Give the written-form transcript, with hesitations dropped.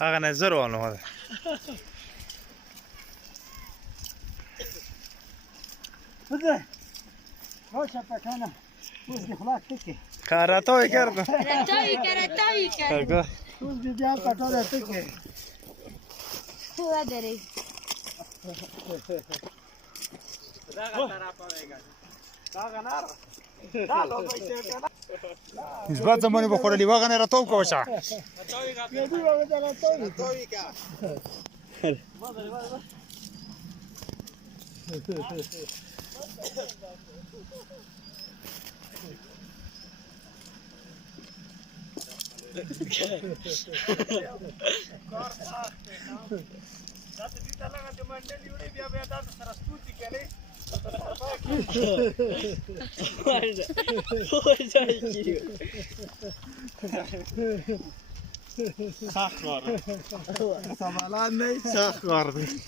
هغه نظر وانه هذا بده روش بکنه روز خلاص تکی کاراتوی کرد کراتوی کرد روز دیگه پتو تکی تو داری نسبت زمانی بخوره لیوه غنه را توب کوشه سمالان نیست سخت کار دی